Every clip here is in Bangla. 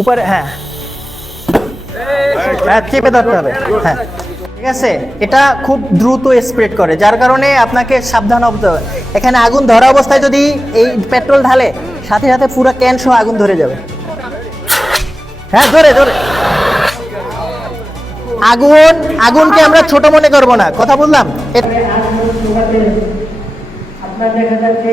উপরে হ্যাঁ। হ্যাঁ চেপে ধরতে হবে। হ্যাঁ। ঠিক আছে? এটা খুব দ্রুত স্প্রেড করে, যার কারণে আপনাকে সাবধান হতে হবে। এখানে আগুন ধরা অবস্থায় যদি এই পেট্রোল ঢালে, সাথে সাথে পুরো ক্যান সহ আগুন ধরে যাবে। হ্যাঁ ধরে ধরে। আগুন, আগুনকে আমরা ছোট মনে করব না। কথা বললাম? আপনার দেখা যাচ্ছে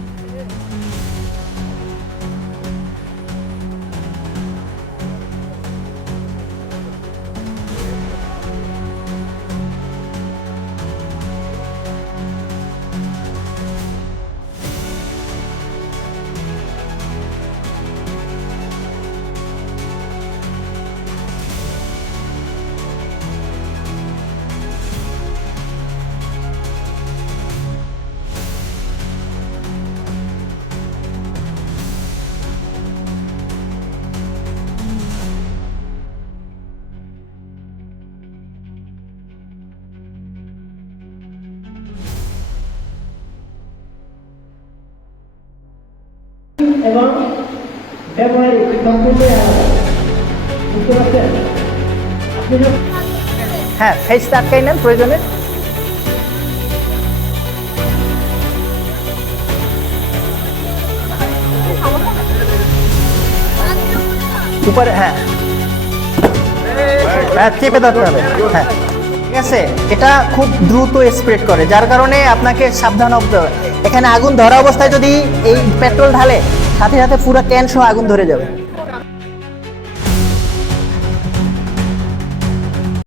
এবং ব্যবহারিক বুঝতে পারছেন? হ্যাঁ ফেসটা আটকাই নেন, প্রয়োজনে। উপরে হ্যাঁ। হ্যাঁ চেপে ধরতে হবে। হ্যাঁ। ঠিক আছে? এটা খুব দ্রুত স্প্রেড করে, যার কারণে আপনাকে সাবধান হতে এখানে আগুন ধরা অবস্থায় যদি এই পেট্রোল ঢালে সাথে সাথে পুরো ক্যান সহ আগুন ধরে যাবে।